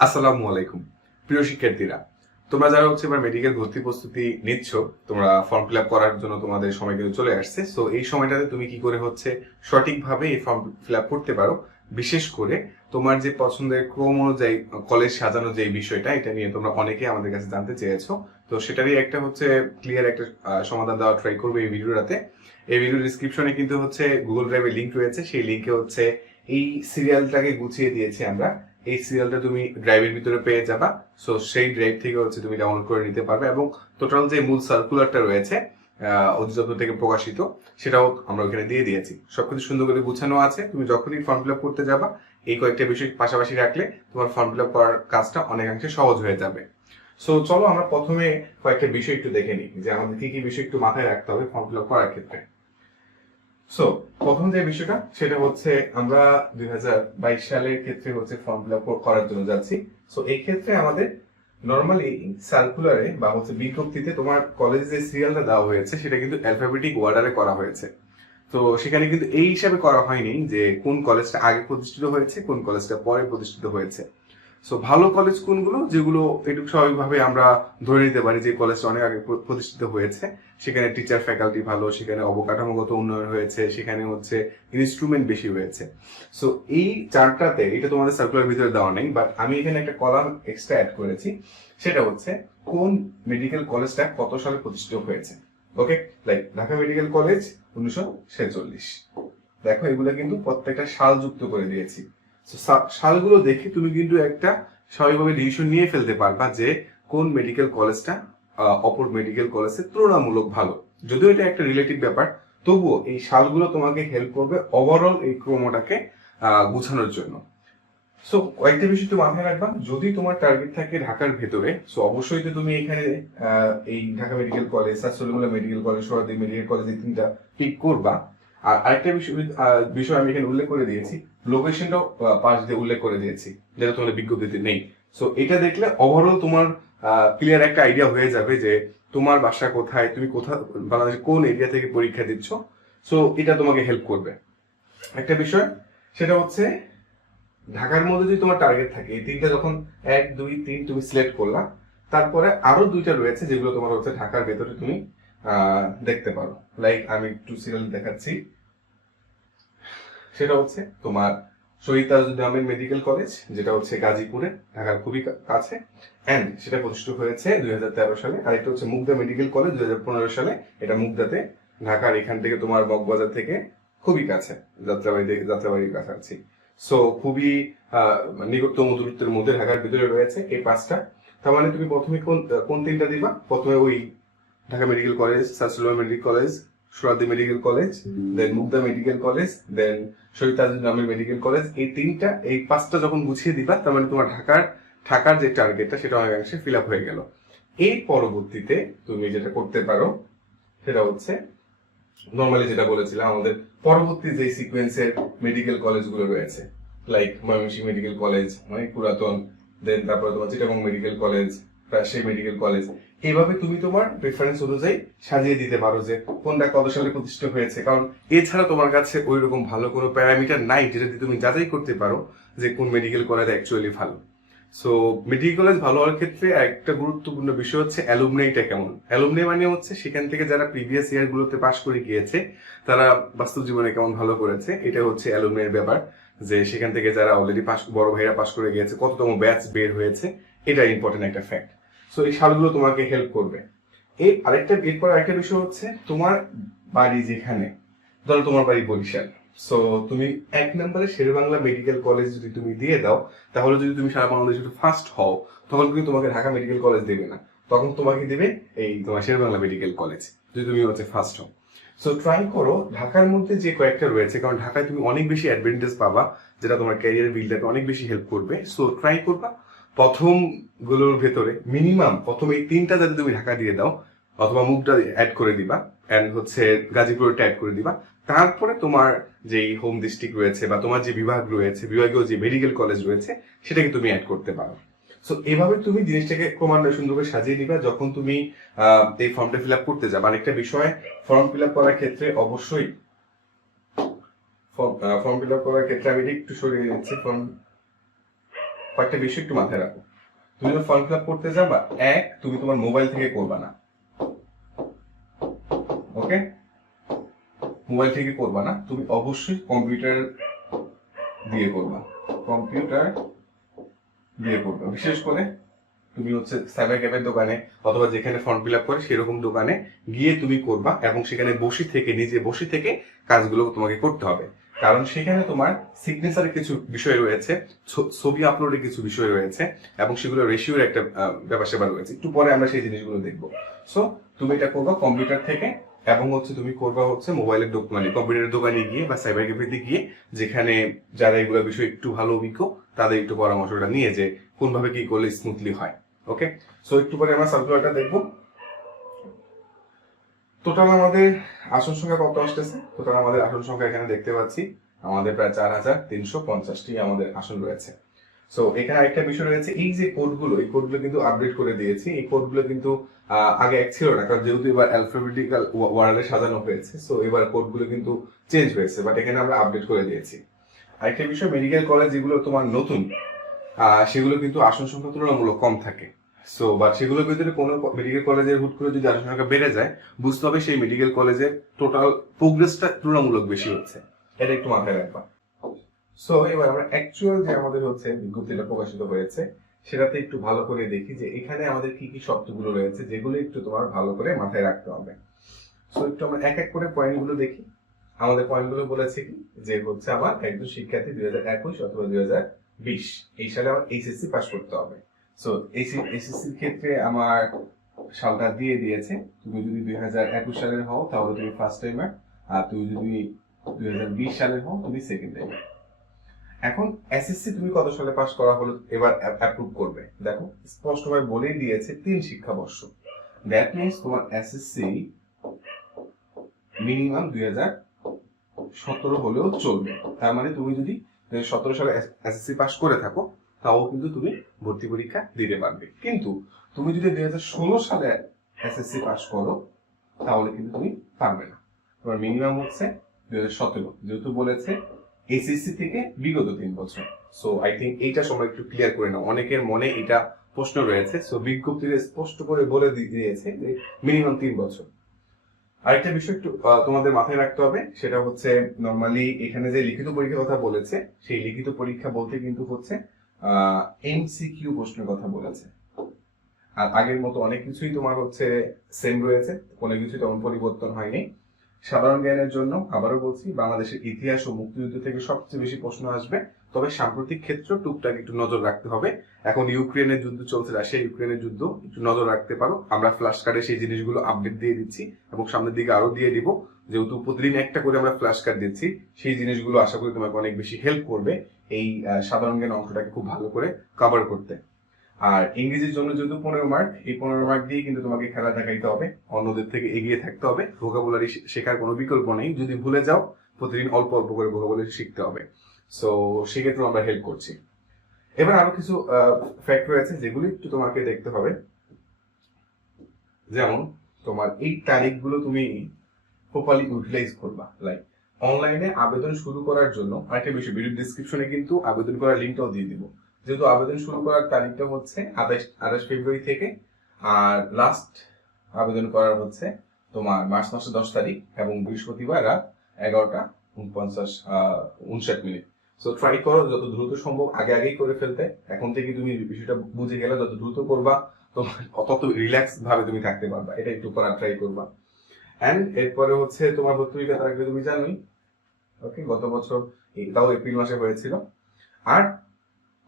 আসসালামু আলাইকুম। প্রিয় শিক্ষার্থীরা, তোমরা যারা হচ্ছে এবার মেডিকেল ভর্তি প্রস্তুতি নিচ্ছ, তোমরা ফর্ম ফিল আপ করার জন্য তোমাদের সময় কিন্তু চলে আসছে। সো এই সময়টাতে তুমি কি করে হচ্ছে সঠিকভাবে এই ফর্ম ফিল আপ করতে পারো? বিশেষ করে তোমার যে পছন্দের ক্রম অনুযায়ী কলেজ সাজানো যে বিষয়টা, এটা নিয়ে তোমরা অনেকে আমাদের কাছে জানতে চেয়েছো। তো সেটারই একটা হচ্ছে ক্লিয়ার একটা সমাধান দেওয়া ট্রাই করবে এই ভিডিওটাতে। এই ভিডিও ডিসক্রিপশনে কিন্তু হচ্ছে গুগল ড্রাইভের লিঙ্ক রয়েছে। সেই লিঙ্কে হচ্ছে এই সিরিয়ালটাকে গুছিয়ে দিয়েছি আমরা। এই সিরিয়ালটা তুমি ড্রাইভের ভিতরে পেয়ে যাবা। সো সেই ড্রাইভ থেকে হচ্ছে তুমি ডাউনলোড করে নিতে পারবে এবং টোটাল যে মূল সার্কুলারটা রয়েছে অধিদপ্তর থেকে প্রকাশিত, সেটাও আমরা ওখানে দিয়ে দিয়েছি। সবকিছু সুন্দর করে গুছানো আছে। তুমি যখনই ফর্ম ফিল আপ করতে যাবা, এই কয়েকটা বিষয় পাশাপাশি রাখলে তোমার ফর্ম ফিল আপ করার কাজটা অনেকাংশে সহজ হয়ে যাবে। সো চলো আমরা প্রথমে কয়েকটা বিষয় একটু দেখে নিই যে আমাদের কি কি বিষয় একটু মাথায় রাখতে হবে ফর্ম ফিল আপ করার ক্ষেত্রে। সো প্রথম যে বিষয়টা, সেটা হচ্ছে আমরা দুই সালের ক্ষেত্রে হচ্ছে ফর্ম ফিল আপ করার জন্য যাচ্ছি। সো এই ক্ষেত্রে আমাদের নর্মালি সার্কুলারে বা হচ্ছে বিজ্ঞপ্তিতে তোমার কলেজে যে সিরিয়ালটা দেওয়া হয়েছে, সেটা কিন্তু অ্যালফাবেটিক ওয়ার্ডারে করা হয়েছে। তো, সেখানে কিন্তু এই হিসাবে করা হয়নি যে কোন কলেজটা আগে প্রতিষ্ঠিত হয়েছে, কোন কলেজটা পরে প্রতিষ্ঠিত হয়েছে। সো ভালো কলেজ কোনগুলো? যেগুলো একটু স্বাভাবিকভাবে আমরা ধরে নিতে পারি যে কলেজটা অনেক আগে প্রতিষ্ঠিত হয়েছে। সেখানে টিচার ফ্যাকাল্টি ভালো, সেখানে অবকাঠামোগত উন্নয়ন হয়েছে, সেখানে হচ্ছে ইনস্ট্রুমেন্ট বেশি হয়েছে। সো এই চারটাতে, এটা তোমাদের সার্কুলার ভিতরে দেওয়া নেই বাট আমি এখানে একটা কলাম এক্সট্রা অ্যাড করেছি। সেটা হচ্ছে, কোন মেডিকেল কলেজটা কত সালে প্রতিষ্ঠিত হয়েছে? Okay like Dhaka medical college উনিশশো ছেচল্লিশ। দেখো, এগুলো কিন্তু প্রত্যেকটা সাল যুক্ত করে দিয়েছি। সালগুলো দেখে তুমি কিন্তু একটা স্বাভাবিকভাবে ডিসিশন নিয়ে ফেলতে পারবা যে কোন মেডিকেল কলেজটা অপর মেডিকেল কলেজের তুলনামূলক ভালো। যদিও এটা একটা রিলেটিভ ব্যাপার, তবুও এই সালগুলো তোমাকে হেল্প করবে ওভারঅল এই ক্রমটাকে গুছানোর জন্য। সো কয়েকটা বিষয় তো মাথায় রাখবা, যদি তোমার টার্গেট থাকে ঢাকার ভেতরে সো অবশ্যই তো তুমি এখানে এই Dhaka medical college Salimullah medical college Suhrawardy medical college এই তিনটা পিক করবা। আর আরেকটা বিষয় বিষয় আমি এখানে উল্লেখ করে দিয়েছি লোকেশনটাও পাশ দিয়ে উল্লেখ করে দিয়েছি, যেটা তোমাদের বিজ্ঞপ্তিতে নেই। সো এটা দেখলে ওভারঅল তোমার ক্লিয়ার একটা আইডিয়া হয়ে যাবে যে তোমার বাসা কোথায়, তুমি কোথা বাংলাদেশের কোন এরিয়া থেকে পরীক্ষা দিচ্ছ। সো এটা তোমাকে হেল্প করবে। একটা বিষয়, সেটা হচ্ছে ঢাকার মধ্যে যদি তোমার টার্গেট থাকে, এই তিনটা যখন এক, দুই, তিন তুমি সিলেক্ট করলা, তারপরে আরও দুইটা রয়েছে যেগুলো তোমার হচ্ছে ঢাকার ভেতরে তুমি দেখতে পারো। লাইক আমি একটু সিরিয়াল দেখাচ্ছি। সেটা হচ্ছে তোমার শহীদ তাজুদ্দিন মেডিকেল কলেজ যেটা হচ্ছে গাজীপুরে ঢাকার খুবই কাছে। এন্ড সেটা প্রতিষ্ঠিত হয়েছে দুই সালে। আরেকটা হচ্ছে মুগদা মেডিকেল কলেজ দুই সালে। এটা মুগদাতে ঢাকার এখান থেকে তোমার মগবাজার থেকে খুবই কাছে, যাত্রাবাড়ি যাত্রাবাড়ির কাছাকাছি। সো খুবই নিকটতম দূরত্বের মধ্যে ঢাকার ভিতরে রয়েছে এই পাঁচটা। তার মানে তুমি প্রথমে কোন কোন তিনটা দিবা? প্রথমে ওই Dhaka medical college Salimullah medical college Suhrawardy medical college then Mugda medical college then Shahid Ahmed medical college. এই তিনটা, এই পাঁচটা যখন গুছিয়ে দিবা, তার মানে তোমার ঢাকার ঢাকার যে টার্গেটটা, সেটা অনেকাংশে ফিল আপ হয়ে গেল। এই পরবর্তীতে তুমি যেটা করতে পারো, সেটা হচ্ছে নর্মালি যেটা বলেছিলাম, আমাদের পরবর্তী যে সিকোয়েন্সের মেডিকেল কলেজগুলো রয়েছে লাইক ময়মনসিংহ মেডিকেল কলেজ অনেক পুরাতন দেন তারপরে তোমার Chittagong medical college Rajshahi medical college এইভাবে তুমি তোমার প্রেফারেন্স অনুযায়ী সাজিয়ে দিতে পারো যে কোনটা কত সালে প্রতিষ্ঠিত হয়েছে। কারণ এছাড়া তোমার কাছে ওই রকম ভালো কোনো প্যারামিটার নাই যেটা দিয়ে তুমি যাচাই করতে পারো যে কোন মেডিকেল কলেজ অ্যাকচুয়ালি ভালো। সো মেডিকেল কলেজ ভালো হওয়ার ক্ষেত্রে একটা গুরুত্বপূর্ণ বিষয় হচ্ছে অ্যালুমনাইটা কেমন। অ্যালুমনাই মানে হচ্ছে সেখান থেকে যারা প্রিভিয়াস ইয়ার গুলোতে পাশ করে গিয়েছে, তারা বাস্তব জীবনে কেমন ভালো করেছে, এটা হচ্ছে অ্যালুমনাইয়ের ব্যাপার। যে সেখান থেকে যারা অলরেডি পাস বড় ভাইরা পাশ করে গিয়েছে, কততম ব্যাচ বের হয়েছে, এটা ইম্পর্টেন্ট একটা ফ্যাক্ট সো এই সালগুলো তোমাকে হেল্প করবে। এই আরেকটা এরপর আরেকটা বিষয় হচ্ছে, তোমার বাড়ি যেখানে, ধরো তোমার বাড়ি বরিশাল। সো তুমি এক নম্বরে শেরবাংলা মেডিকেল কলেজ যদি তুমি দিয়ে দাও, তাহলে যদি তুমি সারা বাংলাদেশে ফার্স্ট হও, তখন কিন্তু তোমাকে ঢাকা মেডিকেল কলেজ দেবে না। তখন তোমাকে দেবে এই তোমার শেরবাংলা মেডিকেল কলেজ যদি তুমি হচ্ছে ফার্স্ট হও। সো ট্রাই করো, ঢাকার মধ্যে যে কয়েকটা রয়েছে, কারণ ঢাকায় তুমি অনেক বেশি অ্যাডভান্টেজ পাবা, যেটা তোমার ক্যারিয়ার বিল্ডারকে অনেক বেশি হেল্প করবে। সো ট্রাই করবা প্রথমগুলোর ভেতরে মিনিমাম প্রথম এই তিনটা যাতে তুমি ঢাকা দিয়ে দাও, অথবা মুখটা অ্যাড করে দিবা অ্যান্ড হচ্ছে গাজীপুরটা অ্যাড করে দিবা, তারপরে তোমার যেই হোম ডিস্ট্রিক্ট রয়েছে বা তোমার যে বিভাগ রয়েছে, বিভাগীয় যে মেডিকেল কলেজ রয়েছে, সেটাকে তুমি অ্যাড করতে পারো। সো এভাবে তুমি জিনিসটাকে ক্রমান্বয়ে সুন্দরভাবে সাজিয়ে দিবা, যখন তুমি এই ফর্মটা ফিল আপ করতে যাবে। আরেকটা বিষয় ফর্ম ফিল আপ করার ক্ষেত্রে অবশ্যই ফর্ম ফিল আপ করার ক্ষেত্রে আমি একটু সরিয়ে দিচ্ছি ফর্ম কয়েকটা বিষয় একটু মাথায় রাখো। তুমি যখন ফর্ম ফিল আপ করতে যাবা, এক, তুমি তোমার মোবাইল থেকে করবা না। ওকে মোবাইল থেকে করবা না, তুমি অবশ্যই কম্পিউটার দিয়ে করবা। কম্পিউটার দিয়ে করবা। বিশেষ করে তুমি হচ্ছে সাইবার ক্যাফের দোকানে অথবা যেখানে ফর্ম ফিল আপ করে সেরকম দোকানে গিয়ে তুমি করবা এবং সেখানে বসে থেকে, নিজে বসে থেকে কাজগুলো তোমাকে করতে হবে। কারণ সেখানে তোমার সিগনেচারের কিছু বিষয় রয়েছে ছবি আপলোডের কিছু বিষয় রয়েছে, এবং সেগুলো রেশিওর একটা ব্যাপার স্যাপার রয়েছে। একটু পরে আমরা সেই জিনিসগুলো দেখব। সো তুমি এটা করবা কম্পিউটার থেকে, এবং হচ্ছে তুমি করবা হচ্ছে মোবাইলের দোক- মানে কম্পিউটারের দোকানে গিয়ে বা সাইবার ক্যাফেতে গিয়ে, যেখানে যারা এগুলো বিষয় একটু ভালো অভিজ্ঞ, তাদের একটু পরামর্শটা নিয়ে যে কোনভাবে কি করলে স্মুথলি হয়। ওকে সো একটু পরে আমরা সার্কুলারটা দেখব। টোটাল আমাদের আসন সংখ্যা কত আসতেছে? টোটাল আমাদের আসন সংখ্যা এখানে দেখতে পাচ্ছি। আমাদের প্রায় চার হাজার তিনশো পঞ্চাশটি আমাদের আসন রয়েছে। সো এখানে আরেকটা বিষয় রয়েছে, এই যে কোডগুলো এই কোডগুলো কিন্তু আপডেট করে দিয়েছি। এই কোডগুলো কিন্তু আগে এক ছিল না, কারণ যেহেতু এবার অ্যালফাবেটিক্যাল ওয়ার্ডে সাজানো হয়েছে সো এবার কোডগুলো কিন্তু চেঞ্জ হয়েছে বাট এখানে আমরা আপডেট করে দিয়েছি। আরেকটা বিষয় মেডিকেল কলেজ যেগুলো তোমার নতুন সেগুলো কিন্তু আসন সংখ্যা তুলনামূলক কম থাকে। সো বাট সেগুলোর ভিতরে কোনো মেডিকেল কলেজের হুট করে যদি আসন বেড়ে যায়, বুঝতে হবে সেই মেডিকেল কলেজের টোটাল প্রোগ্রেসটা তুলনামূলক বেশি হচ্ছে। এটা একটু মাথায় রাখবা। সো এবার আমরা অ্যাকচুয়াল যে আমাদের হচ্ছে বিজ্ঞপ্তিটা প্রকাশিত হয়েছে, সেটাতে একটু ভালো করে দেখি যে এখানে আমাদের কি কি শর্তগুলো রয়েছে, যেগুলো একটু তোমার ভালো করে মাথায় রাখতে হবে। সো একটু আমরা এক এক করে পয়েন্টগুলো দেখি। আমাদের পয়েন্টগুলো বলেছে কি? যে হচ্ছে আমার একজন শিক্ষার্থী দুই হাজার একুশ অথবা দুই হাজার বিশ, এই সালে আমার এইচএসসি পাস করতে হবে। সো এইচএসসির ক্ষেত্রে আমার সালটা দিয়ে দিয়েছে। তুমি যদি দুই হাজার একুশ সালের হও, তাহলে তুমি ফার্স্ট টাইমার আর তুমি যদি দুই হাজার বিশ সালের হও, তুমি সেকেন্ড টাইমার এখন এসএসসি তুমি কত সালে পাস করা হলো এবার অ্যাপ্রুভ করবে? দেখো, স্পষ্টভাবে বলেই দিয়েছে তিন শিক্ষাবর্ষ। দ্যাট মিনস তোমার এসএসসি মিনিমাম দুই হাজার সতেরো হলেও চলবে। তার মানে তুমি যদি সতেরো সালে এসএসসি পাস করে থাকো তাও কিন্তু তুমি ভর্তি পরীক্ষা দিতে পারবে। কিন্তু তুমি যদি দুই হাজার ষোলো সালে এসএসসি পাস করো, তাহলে কিন্তু তুমি পারবে না। তোমার মিনিমাম হচ্ছে দুই হাজার সতেরো, যেহেতু বলেছে এসএসসি থেকে বিগত তিন বছর। সো আই থিঙ্ক এইটা সবাই একটু ক্লিয়ার করে নাও। অনেকের মনে এটা প্রশ্ন রয়েছে। সো বিজ্ঞপ্তিতে স্পষ্ট করে বলে দিয়েছে যে মিনিমাম তিন বছর। আরেকটা বিষয় একটু তোমাদের মাথায় রাখতে হবে, সেটা হচ্ছে নর্মালি এখানে যে লিখিত পরীক্ষার কথা বলেছে, সেই লিখিত পরীক্ষা বলতে কিন্তু হচ্ছে এমসিকিউ প্রশ্নের কথা বলেছে। আর আগের মতো অনেক কিছুই তোমার হচ্ছে সেম রয়েছে, কোনো কিছুই তেমন পরিবর্তন হয়নি। সাধারণ জ্ঞানের জন্য আবারও বলছি, বাংলাদেশের ইতিহাস ও মুক্তিযুদ্ধ থেকে সবচেয়ে বেশি প্রশ্ন আসবে। তবে সাম্প্রতিক ক্ষেত্র টুকটাক একটু নজর রাখতে হবে। এখন ইউক্রেনের যুদ্ধ চলছে, রাশিয়া ইউক্রেনের যুদ্ধ, একটু নজর রাখতে পারো। আমরা ফ্ল্যাশ কার্ডে সেই জিনিসগুলো আপডেট দিয়ে দিচ্ছি এবং সামনের দিকে আরও দিয়ে দিব। যেহেতু প্রতিদিন একটা করে আমরা ফ্ল্যাশ কার্ড দিচ্ছি, সেই জিনিসগুলো আশা করি তোমাকে অনেক বেশি হেল্প করবে। এই সাধারণ জ্ঞান অংশটাকে খুব ভালো করে কভার করতে। আর ইংরেজির জন্য যেহেতু পনেরো মার্ক এই পনেরো মার্ক দিয়ে কিন্তু তোমাকে খেলা দেখাইতে হবে, অন্যদের থেকে এগিয়ে থাকতে হবে ভোকাবুলারি শেখার কোনো বিকল্প নেই, যদি ভুলে যাও, প্রতিদিন অল্প অল্প করে ভোকাবুলারি শিখতে হবে। সো সেক্ষেত্রে আমরা হেল্প করছি। এবার আরও কিছু ফ্যাক্ট রয়েছে যেগুলি একটু তোমাকে দেখতে হবে। যেমন, তোমার এই তারিখগুলো তুমি প্রপারলি ইউটিলাইজ করবা লাইক অনলাইনে আবেদন শুরু করার জন্য আরেকটা বিষয় ভিডিও ডিসক্রিপশনে কিন্তু আবেদন করার লিঙ্কটাও দিয়ে দিব। যেহেতু আবেদন শুরু করার তারিখটা হচ্ছে আঠাশ আঠাশ ফেব্রুয়ারি থেকে, আর লাস্ট আবেদন করার হচ্ছে তোমার মার্চ মাসের দশ তারিখ এবং বৃহস্পতিবার রাত এগারোটা উনপঞ্চাশ উনষাট মিনিট। সো ট্রাই করো, যত দ্রুত সম্ভব আগে আগেই করে ফেলতে। এখন থেকে তুমি বিষয়টা বুঝে গেলে যত দ্রুত করবা, তোমার তত রিল্যাক্স ভাবে তুমি থাকতে পারবা। এটা একটু করার ট্রাই করবা। এন্ড এরপরে হচ্ছে তোমার পরীক্ষা তার আগে তুমি জানোই ওকে গত বছর তাও এপ্রিল মাসে হয়েছিল। আর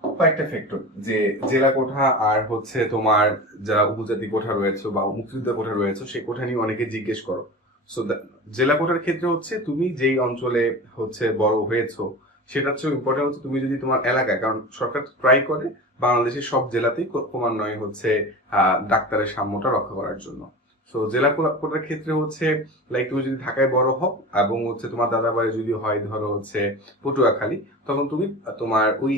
কয়েকটা ফ্যাক্টর যে জেলা কোঠা আর হচ্ছে তোমার যারা উপজাতি কোঠা রয়েছে বা মুক্তিযোদ্ধা কোঠা রয়েছে, সেই কোঠা নিয়ে অনেকে জিজ্ঞেস করো। সো জেলা কোঠার ক্ষেত্রে হচ্ছে তুমি যেই অঞ্চলে হচ্ছে বড় হয়েছো সেটা হচ্ছে ইম্পর্টেন্ট হচ্ছে তুমি যদি তোমার এলাকায়, কারণ সরকার ট্রাই করে বাংলাদেশের সব জেলাতেই ক্র- ক্রমান্বয়ে হচ্ছে ডাক্তারের সাম্যটা রক্ষা করার জন্য। সো জেলা কোটার ক্ষেত্রে হচ্ছে লাইক তুমি যদি ঢাকায় বড় হও এবং হচ্ছে তোমার দাদা বাড়ি যদি হয় ধরো হচ্ছে পটুয়াখালী, তখন তুমি তোমার ওই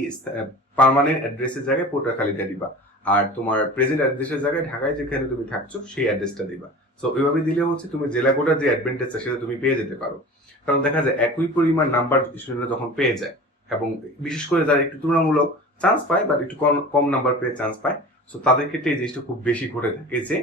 পার্মানেন্ট অ্যাড্রেসের জায়গায় পটুয়াখালীটা দিবা। আর তোমার প্রেজেন্ট অ্যাড্রেসের জায়গায় ঢাকায় যেখানে তুমি থাকছো, সেই অ্যাড্রেসটা দিবা। সো ওইভাবে দিলে হচ্ছে তুমি জেলা কোটার যে অ্যাডভান্টেজটা সেটা তুমি পেয়ে যেতে পারো। কারণ দেখা যায়, একই পরিমাণ নাম্বার স্টুডেন্টরা যখন পেয়ে যায়, এবং বিশেষ করে যারা একটু তুলনামূলক চান্স পায় বাট একটু কম কম নাম্বার পেয়ে চান্স পায় সো তাদের ক্ষেত্রে এই জিনিসটা খুব বেশি ঘটে থাকে যে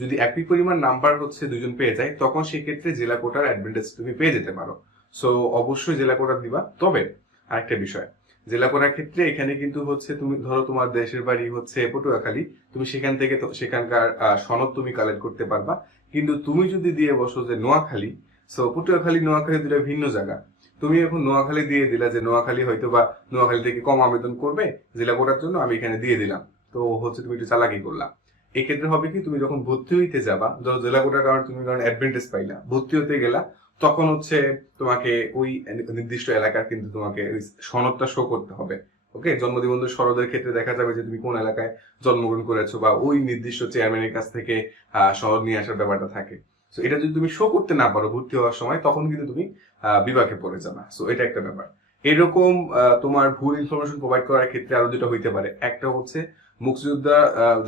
যদি একই পরিমাণ নাম্বার হচ্ছে দুজন পেয়ে যায়, তখন সেক্ষেত্রে জেলা কোটার অ্যাডভান্টেজ তুমি পেয়ে যেতে পারো। সো অবশ্যই জেলা কোটা দিবা। তবে, আরেকটা বিষয়। জেলা করার ক্ষেত্রে এখানে কিন্তু হচ্ছে তুমি, ধরো তোমার দেশের বাড়ি হচ্ছে পটুয়াখালী, তুমি সেখান থেকে সেখানকার সনদ তুমি কালেক্ট করতে পারবা। কিন্তু তুমি যদি দিয়ে বসো যে নোয়াখালী সো পটুয়াখালী, নোয়াখালী দুটা ভিন্ন জায়গা। তুমি এখন নোয়াখালী দিয়ে দিলা যে নোয়াখালী হয়তো বা নোয়াখালী থেকে কম আবেদন করবে, জেলা কোটার জন্য আমি এখানে দিয়ে দিলাম। তো হচ্ছে তুমি একটু চালাকি করলা। এই ক্ষেত্রে হবে কি, তুমি যখন ভর্তি হইতে যাবা, ধরো জেলা কোটার কারণে তুমি কারণ অ্যাডভান্টেজ পাইলা, ভর্তি হতে গেলা, তখন হচ্ছে তোমাকে ওই নির্দিষ্ট এলাকার কিন্তু তোমাকে সনদটা শো করতে হবে। ওকে জন্মদিবন্ধু সনদের ক্ষেত্রে দেখা যাবে যে তুমি কোন এলাকায় জন্মগ্রহণ করেছ বা ওই নির্দিষ্ট চেয়ারম্যানের কাছ থেকে সনদ নিয়ে আসার ব্যাপারটা থাকে। তো এটা যদি তুমি শো করতে না পারো ভর্তি হওয়ার সময়, তখন কিন্তু তুমি বিভাগে পড়ে যাবে। সো এটা একটা ব্যাপার। এরকম তোমার ভুল ইনফরমেশন প্রোভাইড করার ক্ষেত্রে আরও দুটো হইতে পারে। একটা হচ্ছে মুক্তিযোদ্ধা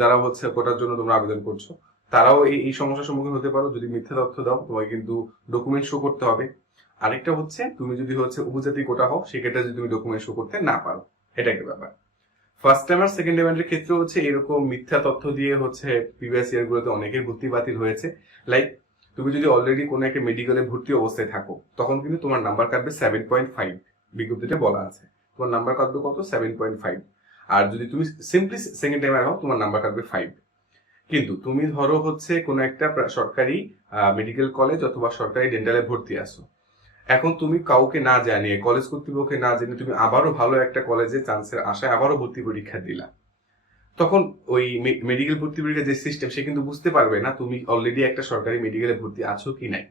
যারা হচ্ছে কোটার জন্য তোমরা আবেদন করছ, তারাও এই এই সমস্যার সম্মুখীন হতে পারো। যদি মিথ্যা তথ্য দাও, তোমাকে কিন্তু ডকুমেন্ট শো করতে হবে। আরেকটা হচ্ছে, তুমি যদি হচ্ছে উপজাতি কোটা হও, সেক্ষেত্রে যদি তুমি ডকুমেন্ট শো করতে না পারো। এটা একটা ব্যাপার। ফার্স্ট টাইম আর সেকেন্ড টাইমের ক্ষেত্রে হচ্ছে এরকম মিথ্যা তথ্য দিয়ে হচ্ছে প্রিভিয়াস ইয়ার গুলোতে অনেকের ভর্তি বাতিল হয়েছে। লাইক তুমি যদি অলরেডি কোনো একটা মেডিকেলে ভর্তি অবস্থায় থাকো, তখন কিন্তু তোমার নাম্বার কাটবে সেভেন পয়েন্ট ফাইভ বিজ্ঞপ্তিতে বলা আছে। তোমার নাম্বার কাটবে কত? সেভেন পয়েন্ট ফাইভ আর যদি তুমি সিম্পলি সেকেন্ড টাইমার হও তোমার নাম্বার কাটবে ফাইভ কিন্তু তুমি ধরো হচ্ছে কোনো একটা সরকারি মেডিকেল কলেজ অথবা সরকারি ডেন্টালে ভর্তি আসো এখন তুমি কাউকে না জানিয়ে কলেজ কর্তৃপক্ষকে না জানিয়ে তুমি আবারও ভালো একটা কলেজে চান্সের আশায় আবারও ভর্তি পরীক্ষা দিলা। তখন ওই মেডিকেল ভর্তি পরীক্ষার যে সিস্টেম সে কিন্তু বুঝতে পারবে না তুমি অলরেডি একটা সরকারি মেডিকেলে ভর্তি আছো কি নাই।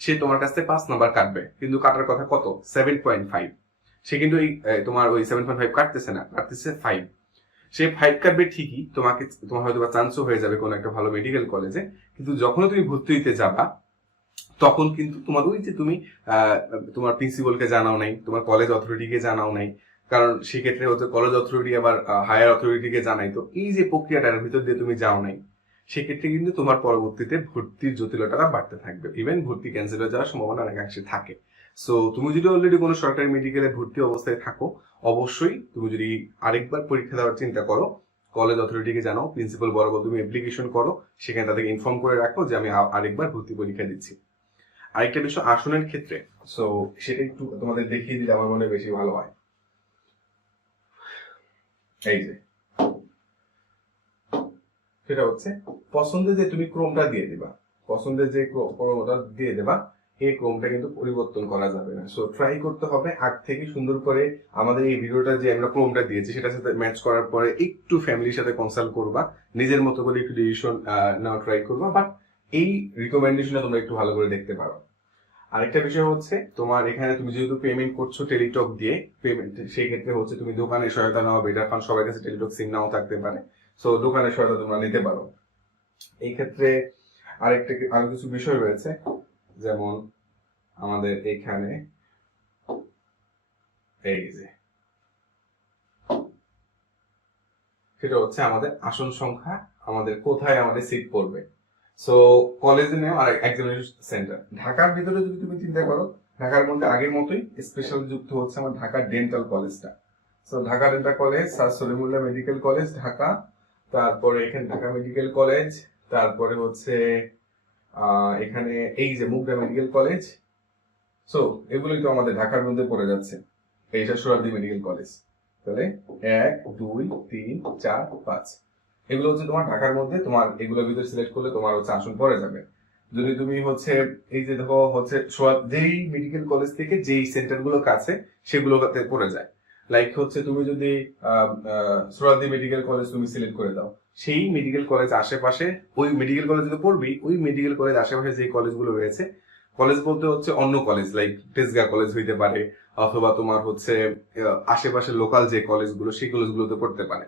সে তোমার কাছ থেকে পাঁচ নাম্বার কাটবে। কিন্তু কাটার কথা কত? সেভেন পয়েন্ট ফাইভ সে কিন্তু এই তোমার ওই সেভেন পয়েন্ট ফাইভ কাটতেছে না, কাটতেছে ফাইভ সে ফাইভ কাটবে ঠিকই, তোমাকে, তোমার হয়তো বা চান্সও হয়ে যাবে কোনো একটা ভালো মেডিকেল কলেজে কিন্তু যখন তুমি ভর্তি হইতে যাবা, তখন কিন্তু তোমার ওই যে তুমি তোমার প্রিন্সিপালকে জানাও নাই, তোমার কলেজ অথরিটিকে জানাও নাই, কারণ সেক্ষেত্রে হচ্ছে কলেজ অথরিটি আবার হায়ার অথরিটিকে জানাই তো এই যে প্রক্রিয়াটার ভিতর দিয়ে তুমি যাও নাই, সেক্ষেত্রে কিন্তু তোমার পরবর্তীতে ভর্তির জটিলতাটা বাড়তে থাকবে। ইভেন ভর্তি ক্যান্সেল হয়ে যাওয়ার সম্ভাবনা অনেকাংশে থাকে। সো তুমি যদি অলরেডি কোনো সরকারি মেডিকেলে ভর্তি অবস্থায় থাকো, অবশ্যই তুমি যদি আরেকবার পরীক্ষা দেওয়ার চিন্তা করো কলেজ অথরিটিকে জানাও প্রিন্সিপাল বরাবর তুমি অ্যাপ্লিকেশন করো, সেখানে তাদেরকে ইনফর্ম করে রাখো যে আমি আরেকবার ভর্তি পরীক্ষা দিচ্ছি। আরেকটা বিষয় আসনের ক্ষেত্রে সো সেটা একটু তোমাদের দেখিয়ে দিলে আমার মনে বেশি ভালো হয়। এই যে, সেটা হচ্ছে, পছন্দের যে তুমি ক্রমটা দিয়ে দিবা, পছন্দের যে ক্র- ক্রমটা দিয়ে দেবা এই ক্রমটা কিন্তু পরিবর্তন করা যাবে না। সো ট্রাই করতে হবে আগ থেকে সুন্দর করে আমাদের এই ভিডিওটা যে আমরা ক্রমটা দিয়েছি, সেটার সাথে ম্যাচ করার পরে একটু ফ্যামিলির সাথে কনসাল্ট করবা, নিজের মতো করে একটু ডিসিশন নেওয়া ট্রাই করবা বাট এই রিকমেন্ডেশনটা তোমরা একটু ভালো করে দেখতে পারো। আরেকটা বিষয় হচ্ছে, তোমার এখানে তুমি যেহেতু পেমেন্ট করছ টেলিটক দিয়ে পেমেন্ট সেই ক্ষেত্রে হচ্ছে তুমি দোকানের সহায়তা নাও বেটার কারণ সবার কাছে টেলিটক সিম নাও থাকতে পারে। সো দোকানের সহায়তা তোমরা নিতে পারো। এই ক্ষেত্রে আরেকটা আরও কিছু বিষয় রয়েছে। যেমন আমাদের এখানে, এই যে। সেটা হচ্ছে আমাদের আসন সংখ্যা, আমাদের কোথায় আমাদের সিট পড়বে। সো কলেজ নেও আর এক্সামিনেশন সেন্টার ঢাকার ভিতরে যদি তুমি চিন্তা করো, ঢাকার মধ্যে আগের মতোই স্পেশাল যুক্ত হচ্ছে আমার ঢাকা ডেন্টাল কলেজটা so Dhaka dental college sir Salimullah medical college Dhaka. তারপরে এখানে ঢাকা মেডিকেল কলেজ তারপরে হচ্ছে এখানে এই যে মুগদা মেডিকেল কলেজ সো এগুলোই তো আমাদের ঢাকার মধ্যে পড়ে যাচ্ছে। এইটা সোরাদি মেডিকেল কলেজ তাহলে এক, দুই, তিন, চার, পাঁচ। এগুলো হচ্ছে তোমার ঢাকার মধ্যে, তোমার এগুলোর ভিতরে সিলেক্ট করলে তোমার হচ্ছে আসন পড়ে যাবে। যদি তুমি হচ্ছে, এই যে দেখো হচ্ছে যেই মেডিকেল কলেজ থেকে যেই সেন্টারগুলো কাছে, সেগুলোতে পড়ে যায়। লাইক হচ্ছে তুমি যদি সোরাদি মেডিকেল কলেজ তুমি সিলেক্ট করে দাও। সেই মেডিকেল কলেজ আশেপাশে, ওই মেডিকেল কলেজ তো পড়বেই ওই মেডিকেল কলেজ আশেপাশে যে কলেজগুলো রয়েছে কলেজ বলতে হচ্ছে অন্য কলেজ লাইক তেজগা কলেজ হইতে পারে, অথবা তোমার হচ্ছে আশেপাশে লোকাল যে কলেজগুলো সেই কলেজগুলোতে পড়তে পারে।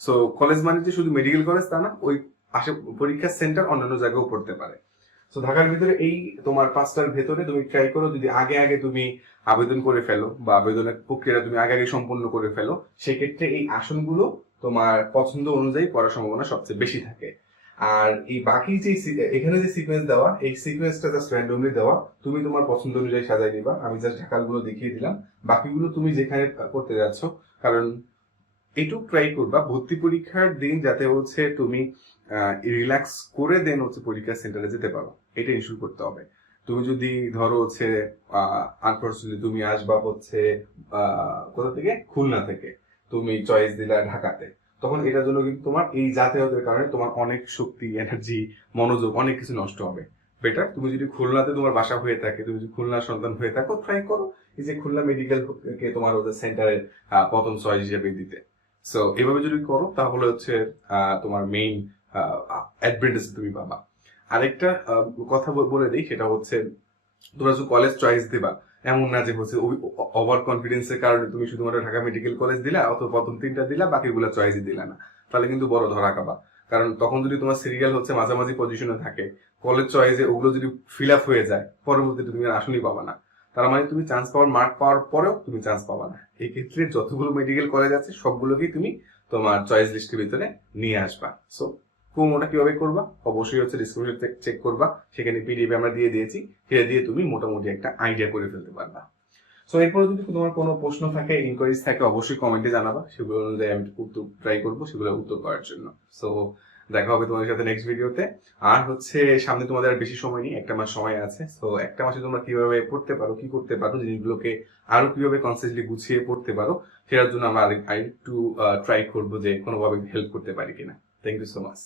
সো কলেজ মানে যে শুধু মেডিকেল কলেজ তা না, ওই আশে পরীক্ষার সেন্টার অন্যান্য জায়গায়ও পড়তে পারে। তো ঢাকার ভিতরে এই তোমার পাঁচটার ভেতরে তুমি ট্রাই করো, যদি আগে আগে তুমি আবেদন করে ফেলো, বা আবেদনের প্রক্রিয়াটা তুমি আগে আগে সম্পন্ন করে ফেলো, সেক্ষেত্রে এই আসনগুলো তোমার পছন্দ অনুযায়ী পড়ার সম্ভাবনা সবচেয়ে বেশি থাকে। আর এই বাকি যে এখানে যে সিকোয়েন্স দেওয়া, এই সিকোয়েন্সটা জাস্ট র্যান্ডমলি দেওয়া, তুমি তোমার পছন্দ অনুযায়ী সাজাই নিবা। আমি জাস্ট ঢাকারগুলো দেখিয়ে দিলাম। বাকিগুলো তুমি যেখানে করতে যাচ্ছ, কারণ এইটুক ট্রাই করবা। ভর্তি পরীক্ষার দিন যাতে হচ্ছে তুমি রিল্যাক্স করে দেন হচ্ছে পরীক্ষা সেন্টারে যেতে পারো। এটা ইনশিওর করতে হবে। তুমি যদি ধরো হচ্ছে আনফর্চুনেটলি তুমি আসবা হচ্ছে কোথা থেকে? খুলনা থেকে। তুমি চয়েস দিলা ঢাকাতে। তখন এটার জন্য কিন্তু তোমার এই যাতায়াতের কারণে তোমার অনেক শক্তি এনার্জি মনোযোগ, অনেক কিছু নষ্ট হবে। বেটার তুমি যদি খুলনাতে তোমার বাসা হয়ে থাকে, তুমি যদি খুলনার সন্তান হয়ে থাকো ট্রাই করো। এই যে খুলনা মেডিকেল কে তোমার ওদের সেন্টারের প্রথম চয়েস হিসেবে দিতে। সো এভাবে যদি করো, তাহলে হচ্ছে তোমার মেইন অ্যাডভান্টেজ তুমি পাবা। আরেকটা কথা বলে দিই, সেটা হচ্ছে, তোমরা যদি কলেজ চয়েস দিবা এমন না যে হচ্ছে ওভার কনফিডেন্সের কারণে তুমি শুধুমাত্র ঢাকা মেডিকেল কলেজ দিলা, অথবা প্রথম তিনটা দিলা, বাকিগুলো চয়েসই দিলা না। তাহলে কিন্তু বড় ধরা কাবা। কারণ তখন যদি তোমার সিরিয়াল হচ্ছে মাঝামাঝি পজিশনে থাকে কলেজ চয়েসে ওগুলো যদি ফিল আপ হয়ে যায়, পরবর্তীতে তুমি আসলেই পাবা না। তার মানে তুমি চান্স পাওয়ার মার্ক পাওয়ার পরেও তুমি চান্স পাবা না। এই ক্ষেত্রে যতগুলো মেডিকেল কলেজ আছে, সবগুলোকেই তুমি তোমার চয়েস লিস্টের ভিতরে নিয়ে আসবা। সো কুমোটা কীভাবে করবা? অবশ্যই হচ্ছে ডিসক্রিপশন চেক করবা। সেখানে পিডিএফ আমরা দিয়ে দিয়েছি। সেটা দিয়ে তুমি মোটামুটি একটা আইডিয়া করে ফেলতে পারবা। সো এরপরে যদি তোমার কোনো প্রশ্ন থাকে ইনকোয়ারিজ থাকে, অবশ্যই কমেন্টে জানাবা। সেগুলো অনুযায়ী আমি উত্তর ট্রাই করব সেগুলো উত্তর করার জন্য। সো দেখা হবে তোমাদের সাথে নেক্সট ভিডিওতে আর হচ্ছে, সামনে তোমাদের বেশি সময় নেই। একটা মাস সময় আছে। সো একটা মাসে তোমরা কীভাবে পড়তে পারো, কি করতে পারো, জিনিসগুলোকে আরও কীভাবে কনসেন্টলি গুছিয়ে পড়তে পারো, সেটার জন্য আমরা আরেকটু ট্রাই করব যে কোনোভাবে হেল্প করতে পারি কিনা। Thank you so much